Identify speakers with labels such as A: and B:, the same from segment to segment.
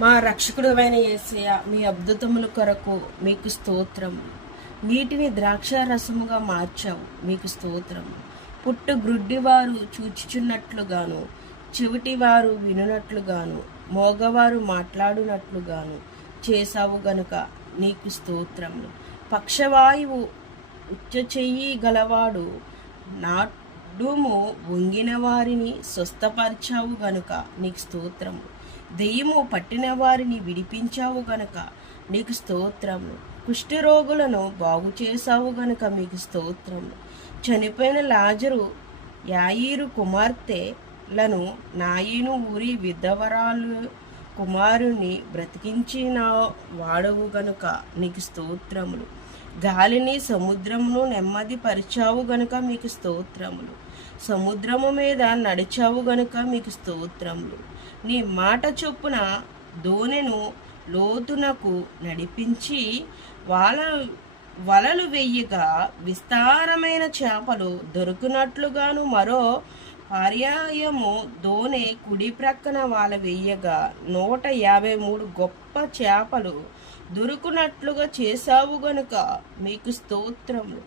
A: మా రక్షకుడువైన యేసయ్య మీ అద్భుతముల కొరకు మీకు స్తోత్రం నీటిని ద్రాక్ష రసముగా మార్చావు మీకు స్తోత్రం పుట్టు గ్రుడ్డివారు చూచుచున్నట్లుగాను చెవిటివారు వినునట్లుగాను మోగవారు మాట్లాడునట్లుగాను చేశావు గనుక నీకు స్తోత్రములు పక్షవాయువు ఉచ్చ చెయ్యి గలవాడు నాడుము వంగిన వారిని స్వస్థపరిచావు గనుక నీకు స్తోత్రము. దెయ్యము పట్టిన వారిని విడిపించావు గనుక నీకు స్తోత్రము. కుష్ఠరోగులను బాగు చేశావు గనుక మీకు స్తోత్రము. చనిపోయిన లాజరు యాయిరు కుమార్తెలను నాయిను ఊరి విధవరాలు కుమారుని బ్రతికించిన వాడవు గనుక నీకు స్తోత్రములు. గాలిని సముద్రమును నెమ్మది పరిచావు గనుక మీకు స్తోత్రములు. సముద్రము మీద నడిచావు గనుక మీకు స్తోత్రములు. నీ మాట చొప్పున దోనెను లోతునకు నడిపించి వాళ్ళ వలలు వెయ్యగా విస్తారమైన చేపలు దొరుకునట్లుగాను మరో పర్యాయము దోనె కుడి ప్రక్కన వాళ్ళ వెయ్యగా నూట యాభై మూడు గొప్ప చేపలు దొరుకునట్లుగా చేశావు గనుక మీకు స్తోత్రములు.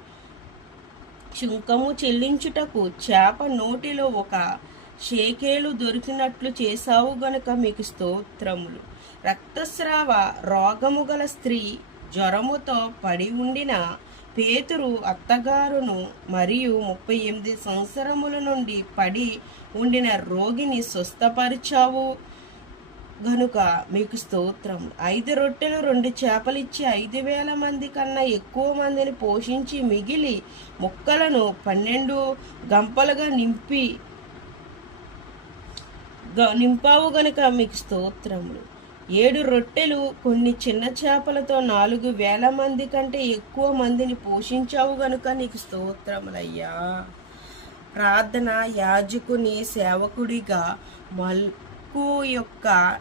A: చుంకము చెల్లించుటకు చేప నోటిలో ఒక షేకేలు దొరికినట్లు చేశావు గనుక మీకు స్తోత్రములు. రక్తస్రావ రోగము గల స్త్రీ జ్వరముతో పడి ఉండిన పేతురు అత్తగారును మరియు ముప్పై ఎనిమిది సంవత్సరముల నుండి పడి ఉండిన రోగిని స్వస్థపరిచావు. గనుక మీకు స్తోత్రం. ఐదు రొట్టెలు రెండు చేపలు ఇచ్చి ఐదు వేల మంది కన్నా ఎక్కువ మందిని పోషించి మిగిలి మొక్కలను పన్నెండు గంపలుగా నింపి గ- నింపావు గనుక మీకు స్తోత్రములు. ఏడు రొట్టెలు కొన్ని చిన్న చేపలతో నాలుగు వేల మంది కంటే ఎక్కువ మందిని పోషించావు గనుక నీకు స్తోత్రములయ్యా. ప్రార్థన యాజకుని సేవకుడిగా మల్కు యొక్క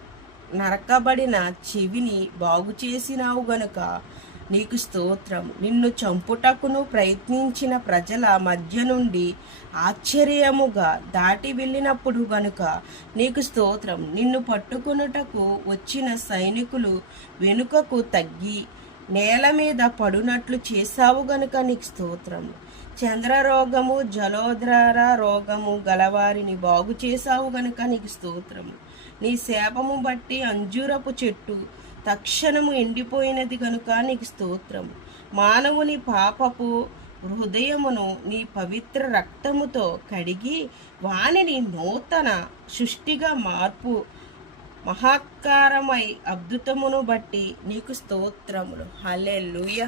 A: నరకబడిన చెవిని బాగు చేసినావు గనుక నీకు స్తోత్రం. నిన్ను చంపుటకును ప్రయత్నించిన ప్రజల మధ్య నుండి ఆశ్చర్యముగా దాటి వెళ్ళినప్పుడు గనుక నీకు స్తోత్రం. నిన్ను పట్టుకొనుటకు వచ్చిన సైనికులు వెనుకకు తగ్గి నేల మీద పడునట్లు చేశావు గనుక నీకు స్తోత్రం. చంద్రరోగము జలోద్రార రోగము గలవారిని బాగు చేశావు గనుక నీకు స్తోత్రము. నీ శాపము బట్టి అంజూరపు చెట్టు తక్షణము ఎండిపోయినది గనుక నీకు స్తోత్రము. మానవుని పాపపు హృదయమును నీ పవిత్ర రక్తముతో కడిగి వానిని నూతన సృష్టిగా మార్పు మహాకారమై అద్భుతమును బట్టి నీకు స్తోత్రములు. లూయ